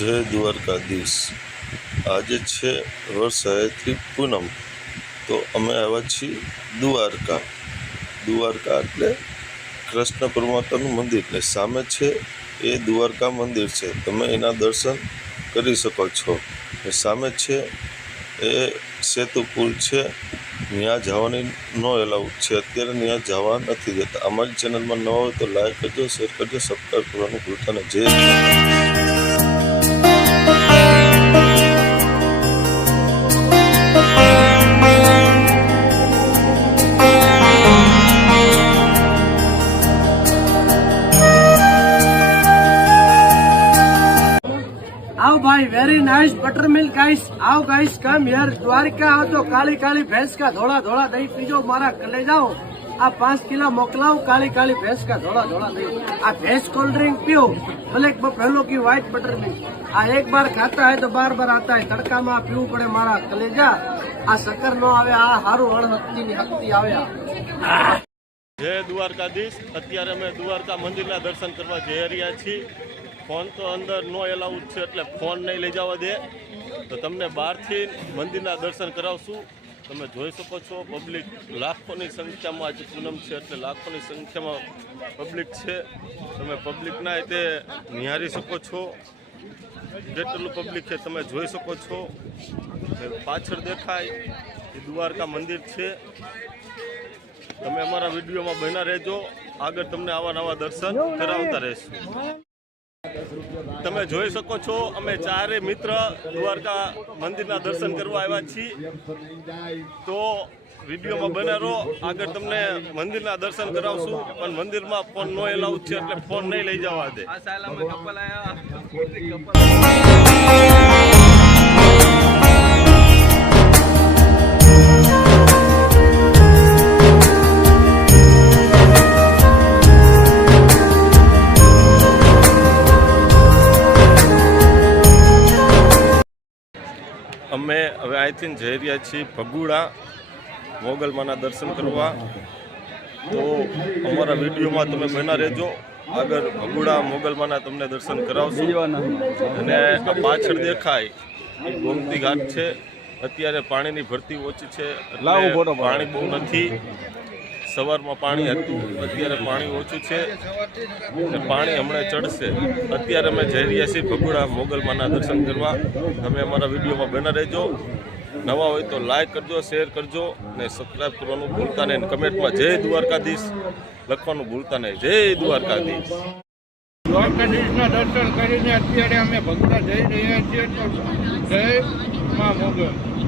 જય દ્વારકાધીશ। આજે છે વરસાદથી પૂનમ, તો અમે આવ્યા છીએ દ્વારકા। દ્વારકા એટલે કૃષ્ણ પરમાત્માનું મંદિર, એટલે સામે છે એ દ્વારકા મંદિર છે, તમે એના દર્શન કરી શકો છો। સામે છે એ સેતુ પુલ છે, ત્યાં જવાની નો એલાઉડ છે, અત્યારે ત્યાં જવા નથી દેતા। અમારી ચેનલમાં નવા હોય તો લાઈક કરજો, શેર કરજો, સબસ્ક્રાઈબ કરવાનું ભૂલતા નહીં। જય आओ भाई, very nice butter milk guys. आओ गाइस, कम यार। द्वारका आओ तो काली काली भैंस का धोला धोला दही पीजो, मारा ले जाओ। आप 5 किलो मोकलाओ काली काली भैंस का धोला धोला दही। आप भैंस कोल्ड ड्रिंक पियो, ब्लैक बफेलो की व्हाइट बटर मिल्क। आ एक बार खाता है तो बार बार आता है। तड़का में पीवू पड़े मारा कलेजा। आ शक्कर नो आवे, आ हारू अणहत्ती नी हत्ती आवे। जय द्वारकाधीश। अत्यारे अमे द्वारका मंदिरना दर्शन करवा जई रह्या छीए। फोन तो अंदर नो एलाउड छे, એટલે फोन नहीं लई जवा दे, तो तमने बहारथी मंदिरना दर्शन करावशुं। તમે જોઈ શકો છો પબ્લિક લાખોની સંખ્યામાં આજે પૂનમ છે, એટલે લાખોની સંખ્યામાં પબ્લિક છે। તમે પબ્લિકના રીતે નિહાળી શકો છો કેટલું પબ્લિક છે, તમે જોઈ શકો છો। પાછળ દેખાય એ દ્વારકા મંદિર છે। તમે અમારા વિડીયોમાં બન્યા રહેજો, આગળ તમને આવા નવા દર્શન કરાવતા રહીશું। તમે જોઈ શકો છો અમે ચારે મિત્ર દ્વારકા મંદિરના દર્શન કરવા આવ્યા છીએ, તો વિડીયોમાં બન્યા રહો, આગળ તમને મંદિરના દર્શન કરાવશું। પણ મંદિરમાં ફોન નો એલાઉડ છે, એટલે ફોન નહીં લઈ જવા દે। અમે હવે અહીંથી જઈ રહ્યા છીએ ભગુડા મોગલમાના દર્શન કરવા, તો અમારા વિડીયોમાં તમે બના રહેજો, આગળ ભગુડા મોગલમાના તમને દર્શન કરાવશું। અને આ પાછળ દેખાય એ ગોમતી ઘાટ છે। અત્યારે પાણીની ભરતી ઓછી છે, એટલે પાણી બહુ નથી। સવારમાં પાણી હતું, અત્યારે પાણી ઓછું છે અને પાણી હમણાં ચડશે। અત્યારે અમે જઈ રહ્યા છીએ ભગુડા મોગલમાના દર્શન કરવા। તમે અમારા વિડીયોમાં બના રહેજો, નવા હોય તો લાઈક કરજો, શેર કરજો અને સબસ્ક્રાઈબ કરવાનું ભૂલતા નહીં। કમેન્ટમાં જય દ્વારકાધીશ લખવાનું ભૂલતા નહીં। જય દ્વારકાધીશ। દ્વારકાધીશના દર્શન કરીને અત્યારે અમે ભગુડા જઈ રહ્યા છીએ, તો જય મા મોગલ।